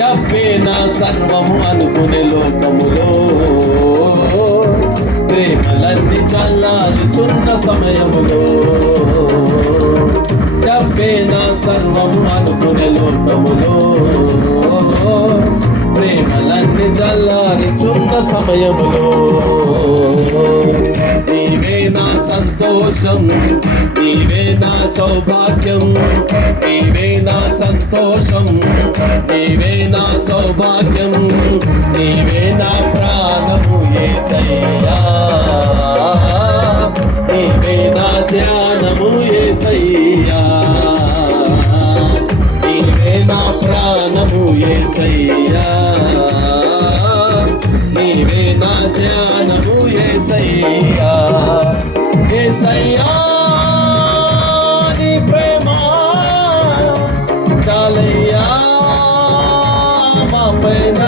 డబ్బే నా సర్వము అనుకునే లోకములో. ప్రేమలన్నీ చల్లారుచున్న సమయములో. డబ్బే నా సర్వము అనుకునే లోకములో. ప్రేమలన్నీ చల్లారుచున్న సమయములో. కోసం నీవే నా సౌభాగ్యం. నీవే నా సంతోషం. నీవే నా సౌభాగ్యం. నీవే నా ప్రాణము ఏసయ్యా. నీవే నా ధ్యానము ఏసయ్యా. నీవే నా ప్రాణము ఏసయ్యా. నీవే నా ధ్యానము ఏసయ్యా. ఏసయ్యా నీ ప్రేమ చాలయ్యా మా పైన